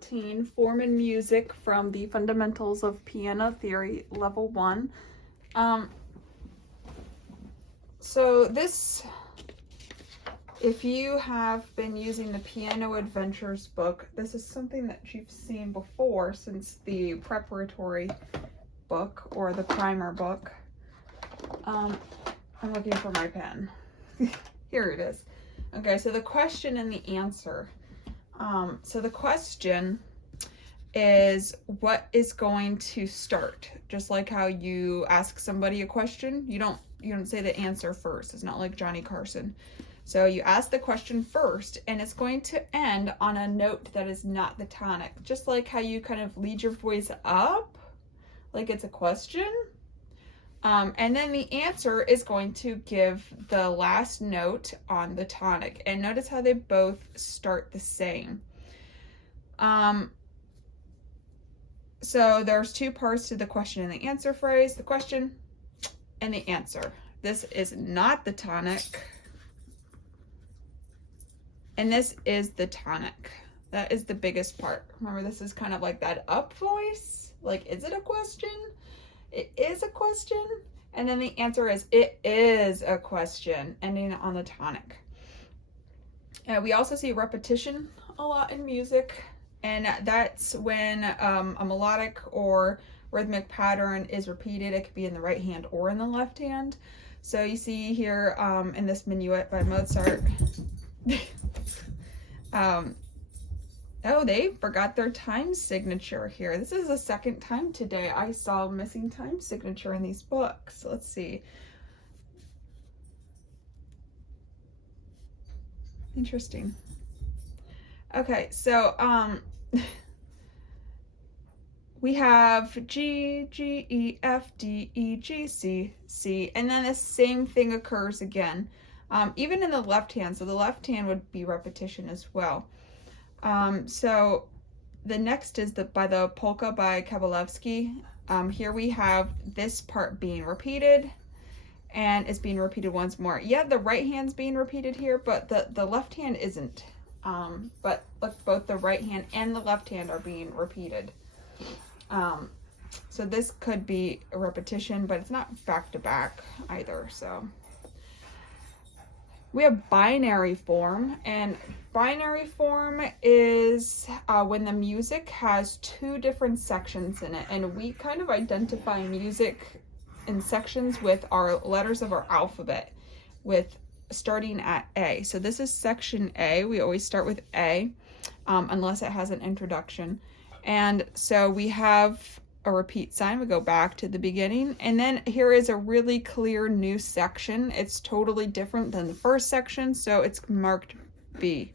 14, Form and Music from the Fundamentals of Piano Theory, Level 1. So this, if you have been using the Piano Adventures book, this is something that you've seen before since the preparatory book or the primer book. I'm looking for my pen. Here it is. Okay, so the question and the answer. So the question is what is going to start? Just like how you ask somebody a question, you don't say the answer first. It's not like Johnny Carson. So you ask the question first, and it's going to end on a note that is not the tonic. Just like how you kind of lead your voice up, like it's a question. And then the answer is going to give the last note on the tonic. And notice how they both start the same. So there's two parts to the question and the answer phrase, the question and the answer. This is not the tonic. And this is the tonic. That is the biggest part. Remember, this is kind of like that up voice. Like, is it a question? It is a question. And then the answer is, it is a question, ending on the tonic. We also see repetition a lot in music. And that's when a melodic or rhythmic pattern is repeated. It could be in the right hand or in the left hand. So you see here in this minuet by Mozart. Oh, they forgot their time signature here. This is the second time today I saw missing time signature in these books. Let's see. Interesting. Okay, so we have G, G, E, F, D, E, G, C, C, and then the same thing occurs again, even in the left hand. So the left hand would be repetition as well. So the next is by the polka by Kabalevsky. Here we have this part being repeated, and it's being repeated once more. Yeah, the right hand's being repeated here, but the left hand isn't. But look, both the right hand and the left hand are being repeated. So this could be a repetition, but it's not back to back either. So we have binary form, and binary form is when the music has two different sections in it, and we kind of identify music in sections with our letters of our alphabet, with starting at A. So this is section A. We always start with A, unless it has an introduction. And so we have a repeat sign. We go back to the beginning, and then here is a really clear new section. It's totally different than the first section, so it's marked B.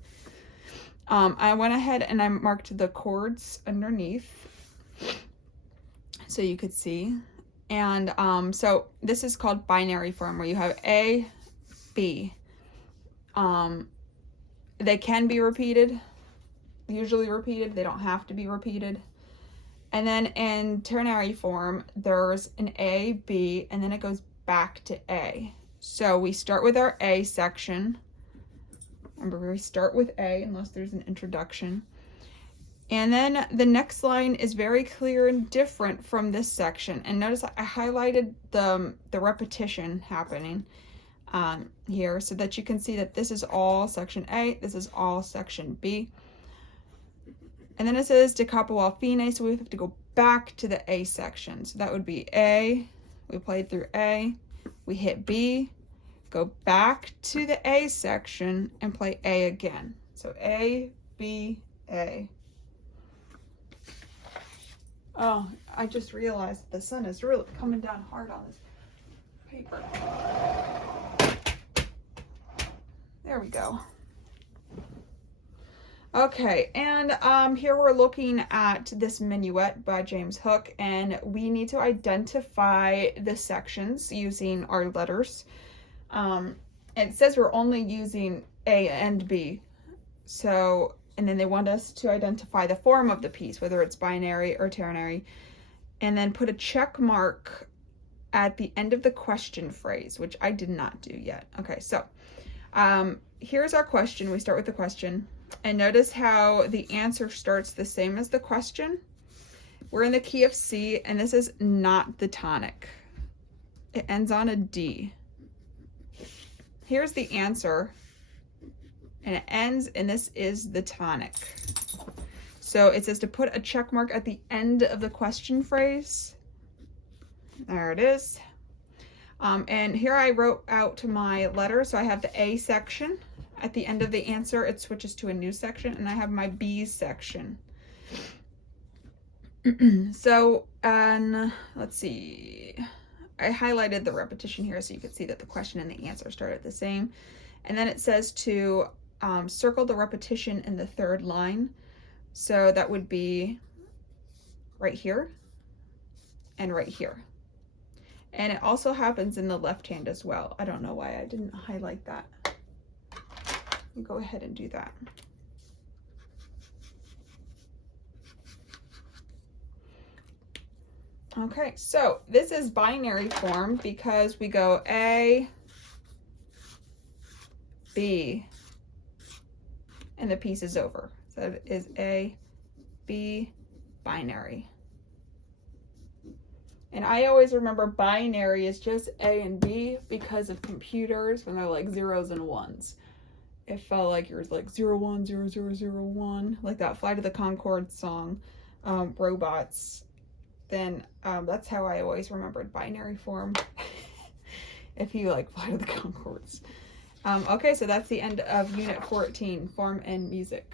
I went ahead and I marked the chords underneath so you could see. And so this is called binary form, where you have A, B. They can be repeated, usually repeated. They don't have to be repeated. And then in ternary form, there's an A, B, and then it goes back to A. So we start with our A section. Remember, we start with A unless there's an introduction. And then the next line is very clear and different from this section. And notice I highlighted the repetition happening here so that you can see that this is all section A, this is all section B. And then it says da capo al fine, so we have to go back to the A section. So that would be A, we played through A, we hit B, go back to the A section and play A again. So A, B, A. Oh, I just realized that the sun is really coming down hard on this paper. There we go. Okay, and here we're looking at this minuet by James Hook, and we need to identify the sections using our letters. It says we're only using A and B, so, and then they want us to identify the form of the piece, whether it's binary or ternary, and then put a check mark at the end of the question phrase, which I did not do yet. Okay, so here's our question. We start with the question. And notice how the answer starts the same as the question. We're in the key of C, and this is not the tonic. It ends on a D. Here's the answer, and it ends, and this is the tonic. So it says to put a check mark at the end of the question phrase. There it is. And here I wrote out my letter. So I have the A section. At the end of the answer, it switches to a new section, and I have my B section. So, let's see. I highlighted the repetition here so you could see that the question and the answer started the same. And then it says to circle the repetition in the third line. So that would be right here and right here. And it also happens in the left hand as well. I don't know why I didn't highlight that. Go ahead and do that. Okay, so this is binary form because we go A, B, and the piece is over. So it is A, B, binary. And I always remember binary is just A and B because of computers when they're like zeros and ones. It felt like yours like 010001, like that Fly to the Conchord song, robots. Then that's how I always remembered binary form. If you like Fly to the Conchords. Okay, so that's the end of Unit 14, Form and Music.